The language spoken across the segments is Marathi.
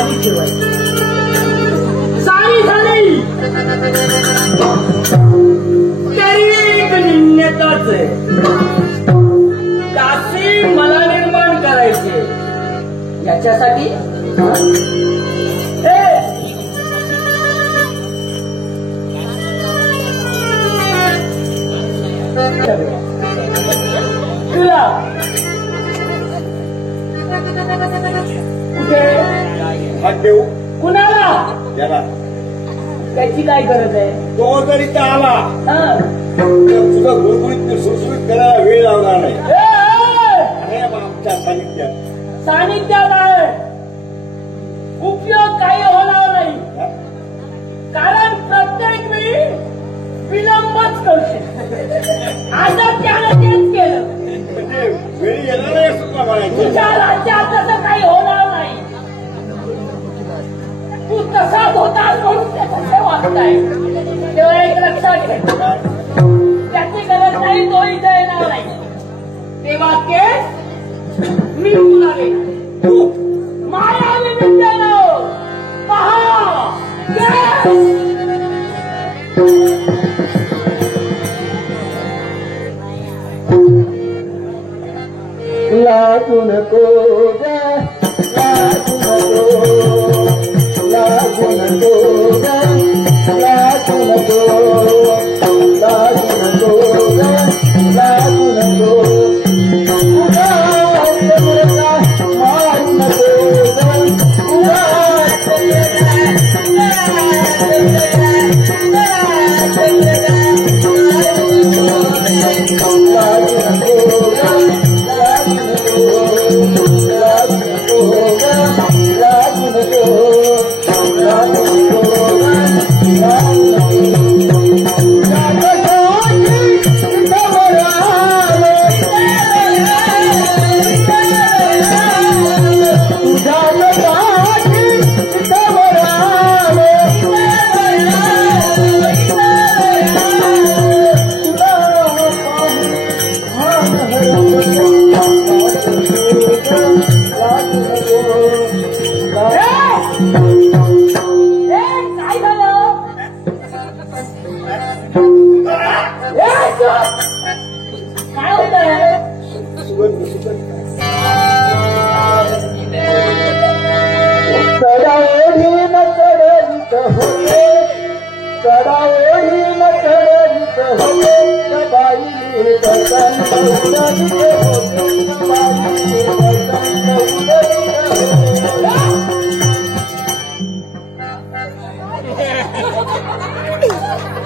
सारी ठेवायची. सारी झाली तरी एक निम्नताच आहे. दासी मला निर्माण करायचे याच्यासाठी तुला कुठे हात देऊ कुणाला त्याला त्याची काय गरज आहे. तो जरी त्या आला तुझा गुळगुळीत सुरसुरीत करायला वेळ लावणार नाही. आमच्या सानिध्यात आहे उपयोग काही होणार नाही. कारण प्रत्येक वेळी विलंबच करते. आता त्यानं तेच केलं. म्हणजे वेळी येणार नाही असं तुला म्हणायचं. तुझ्या राज्यात तसं काही होणार नाही. तू तसाच होतास म्हणून ते तसे वाटताय. तेव्हा एक लक्षात घे त्याची गरज नाही. तो इथे येणार नाही. तेव्हा केस मी तुला देणार. माया निमित्तानं पहा लागू नको ग लागू नको लागू नको ग लागू नको लागू नको ग लागू नको मारू नको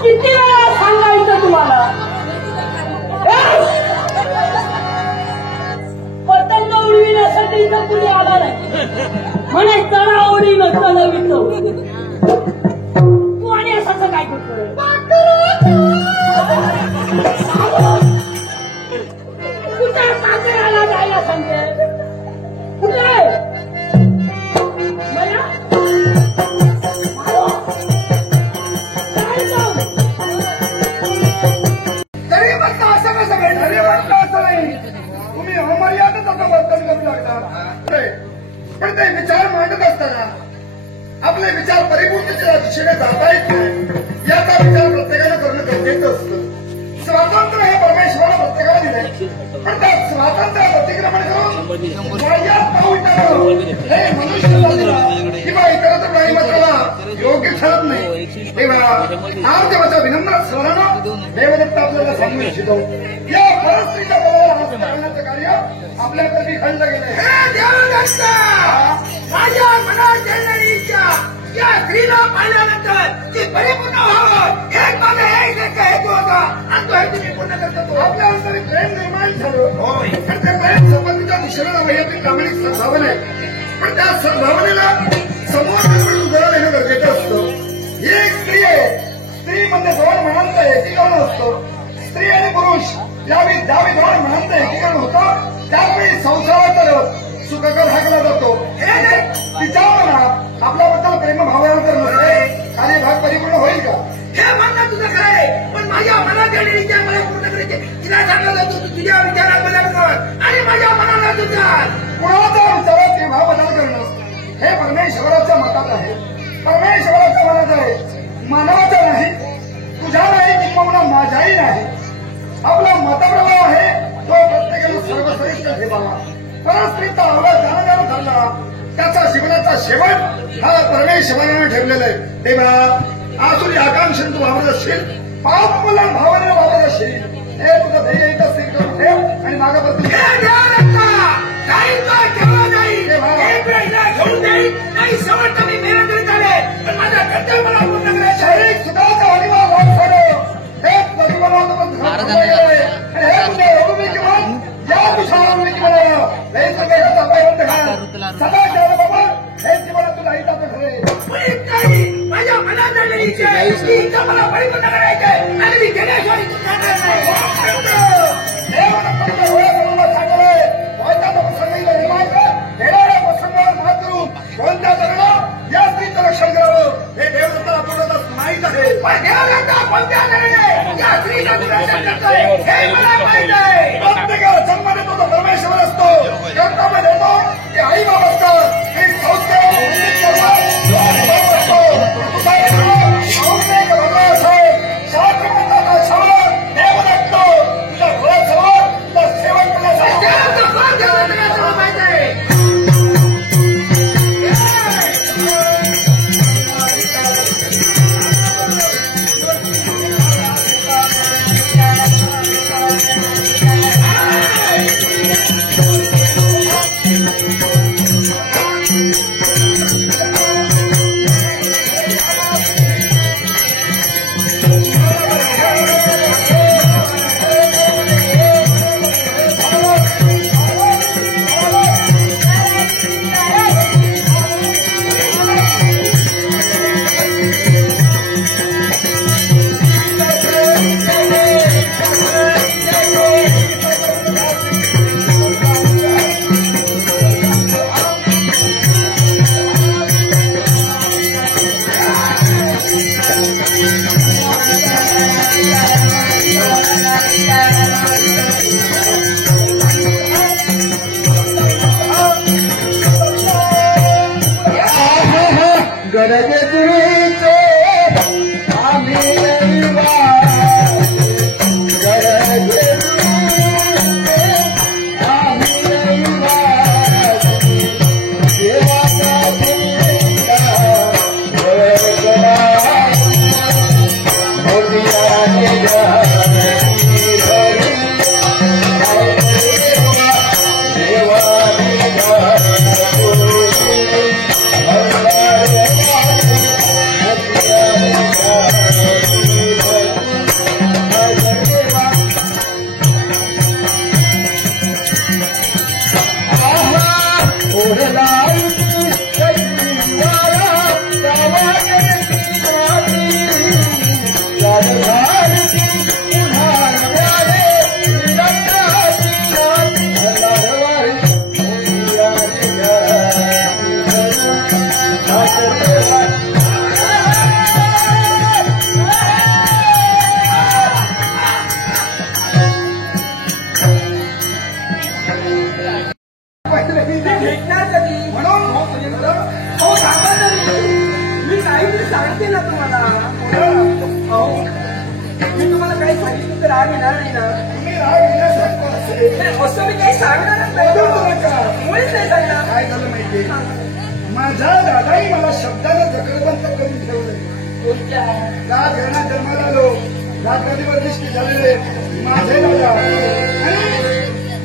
किती वेळा सांगायचं तुम्हाला. पतंग उडविण्यासाठी इथं कुणी आला नाही. म्हणे चढा ओढीनं चढवितो. तू आणि असं काय करतोय. कुठे पाकळ्याला जायला सांगते. कुठे तरी म्हणता असं कसं काही तरी म्हणता असं नाही. तुम्ही अमर्यादित आता वर्तन करू लागता. पण ते विचार मांडत असताना आपले विचार परिपूर्णतेच्या दिशेने जाता येत नाही याचा विचार प्रत्येकानं करणं गरजेचं असतं. स्वातंत्र्य हे परमेश्वराला प्रत्येकाला दिलंय. पण त्या स्वातंत्र्यात अतिक्रमण करून वाह्यात पाऊल टाकणं हे मनुष्य जातीला किंवा इतरत्र प्राणीमात्राला योग्य ठरत नाही. तेव्हा आज देवाच्या विनम्र स्वरानं देवदत्त आपल्याला सांगू इच्छितो. या परिस्थितीच्या बरोबर करण्याचं कार्य आपल्याकडे खंड गेलंय. हे देवदत्त माझ्या मनात येणारी इच्छा या स्त्रीला पाहिल्यानंतर ती परिपूर्ण व्हावं एक माझा एक हेतू होता आणि तो हेतू मी पूर्ण करतो. आपल्या अंतरी प्रेम निर्माण झालं. होय तर ते प्रेम संबंधीच्या दिशेला वैयक्तिक प्रामाणिक सद्भावना आहे. पण त्या सद्भावनेला समोर उदाहरण येणं गरजेचं असतं. ही एक स्त्री आहे. स्त्री म्हणजे दोन मनांचं एकीकरण असतं. स्त्री आणि पुरुष ज्यावेळी दोन मनांचं एकीकरण होतं त्यावेळी संसाराचा सुखकर हाकला जातो. तिच्या मनात आपल्याबद्दल प्रेमभावना जर नसते आणि भाग परिपूर्ण होईल का हे म्हणणं तुझं काय. पण माझ्या मनात येणारी इच्छा मला पूर्ण करायची. तिला सांगलं जातो तू तुझ्या विचारात बदल कर आणि माझ्या मनाला तुझ्या कुणाचा विचारात भाव बदल करणं हे परमेश्वराच्या मतात आहे, परमेश्वराच्या मनात आहे, मानवाच्या नाही, तुझ्या नाही किंवा माझ्याही नाही. आपला मतप्रभाव आहे तो प्रत्येकाने सर्वश्रेष्ठ ठेवावा. परस्त्रीचा आवाज जाणं ठरला, त्याचा जीवनाचा शेवट हा परमेश्वराने ठेवलेला आहे. तेव्हा आसुरी आकांक्षण तू वावरत असशील, पाप मला भावाने वावरत असशील, हे तुझं ध्येय एकच स्थिर करून ठेव आणि मागापर्यंत शारीरिक सुधाचा अनिवार्य भाग सोडव. हे प्रतिबंधात्मक आणि हे तुझे एवढी किंमत या तुझ्या किंमत हे सगळ्याचा पैवंत घाल. सदा ठेव बाबा, हे जीवनात तुला हिताचं ठरेल. माझ्या मनात आलेली इच्छा आहे की मला परिपूर्ण करायचं आहे आणि मी गेल्याशिवाय कोणत्या तरुणाला या स्त्रीचं रक्षण करावं हे देवदत्ताला पूर्णतः माहीत आहे. कोणत्या या स्त्रीचं रक्षण करतोय हे मला माहित आहे. प्रत्येकाला जन्म देतो तो परमेश्वर असतो, कर्तव्य देतो ते आई बाप असतात. हे संस्कार सांगते ना तुम्हाला. मी तुम्हाला काही सांगितलं तर राग येणार नाही ना. तुम्ही राग येण्यासारखं असेल असं मी काही सांगणारच नाही, मुळीच नाही सांगणार. काय झालं माहितीये, माझ्या दादाही मला शब्दानं जखडबंद करून ठेवलंय. राग घेण्यात जन्माला आलो, राजगादीवर निष्ठी झालेले माझे दादा आणि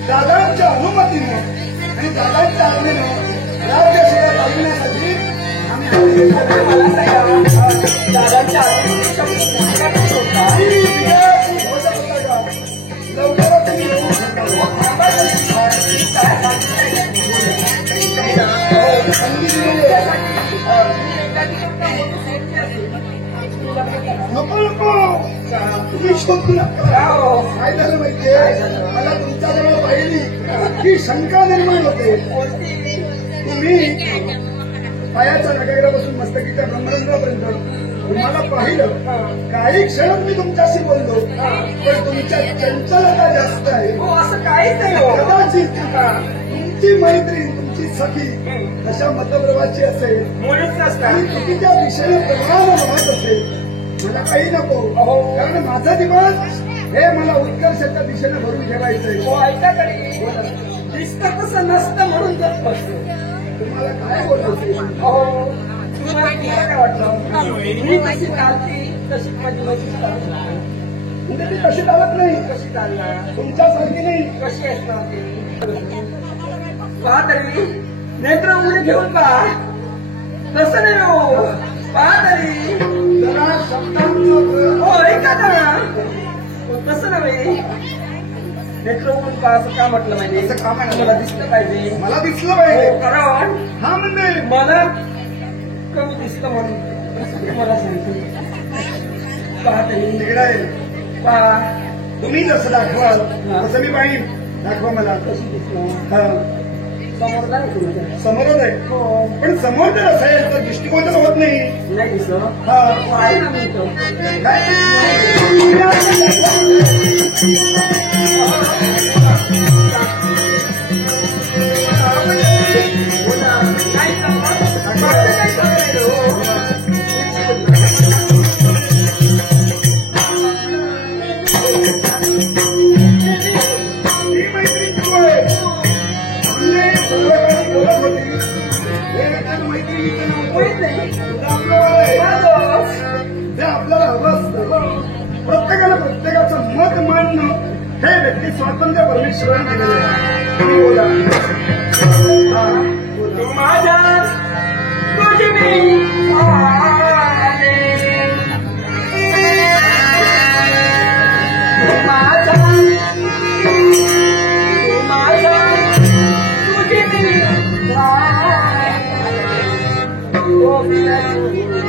दादांच्या अनुमतीनं आणि दादांच्या आज्ञेनं राज्यसेवा चालविण्यासाठी मला सांगा, दादांच्या लवकरच नको नको तुम्ही शोधू नका. काय झालं माहितीये, मला तुमच्याजवळ पाहिली ही शंका निर्माण होते. तुम्ही पायाच्या नगाऱ्यापासून मस्तकीच्या ब्रह्मरंध्रापर्यंत तुम्हाला पाहिलं, काही क्षणात मी तुमच्याशी बोललो, पण तुमच्या चंचलता जास्त आहे. असं काहीच नाही. कदाचित तुमची मैत्री, तुमची सखी अशा मतप्रवाची असेल मुलीच नसतात. आणि चुकीच्या दिशेने प्रवाह वाहत असेल मला काही नको कारण माझा दिवस हे मला उत्कर्षाच्या दिशेने भरून ठेवायचंय. हो ऐका तरी दिसतं तसं नसतं म्हणून जप बसतो. तुम्हाला काय बोलायचं हो तुम्हाला काय वाटलं मी कशी चालती तशी माझी मशीन चालणार. म्हणजे ती कशी चालत नाही कशी चालणार तुमच्यासारखी नाही. कशी असणार ती पहा तरी नेत्र उघडे घेऊन पहा तसं नाही हो. पहा तरी जरा शब्दांचं हो ऐका ना तसं नव्हे नेत्र उघडून पहा असं का म्हटलं पाहिजे. असं का म्हटलं? मला दिसलं पाहिजे. मला दिसलं पाहिजे. हो, कारण हा म्हणजे मला कमी दिसतं म्हणून मला सांगते. पहा तरी वेगळं आहे. पहा तुम्ही जसं दाखवाल तसं मी पाहिन. दाखवा मला कशी दिसलं हा समोर नाही तुमच्या समोरच आहे हो पण समोर जर असेल तर दृष्टिकोन तर होत नाही. नाही दिसत हा आहे ना मी इथं. ही मैत्री सुरू आहे. म्हणजे संध्याकाळी बोलत होती हे तर मैत्री इथं नव्हतं. तुझं आपलं आहे. जे आपल्याला हवं असतं प्रत्येकाला प्रत्येकाचं मत मांडणं हे व्यक्ती स्वातंत्र्य परमेश्वराने दिलेलं आहे. तुम्ही बोला. हा बोला. माझ्या तुझी मी आले. माझ्या तुझी मी आले. ओ माझ्या तुझी मी आले.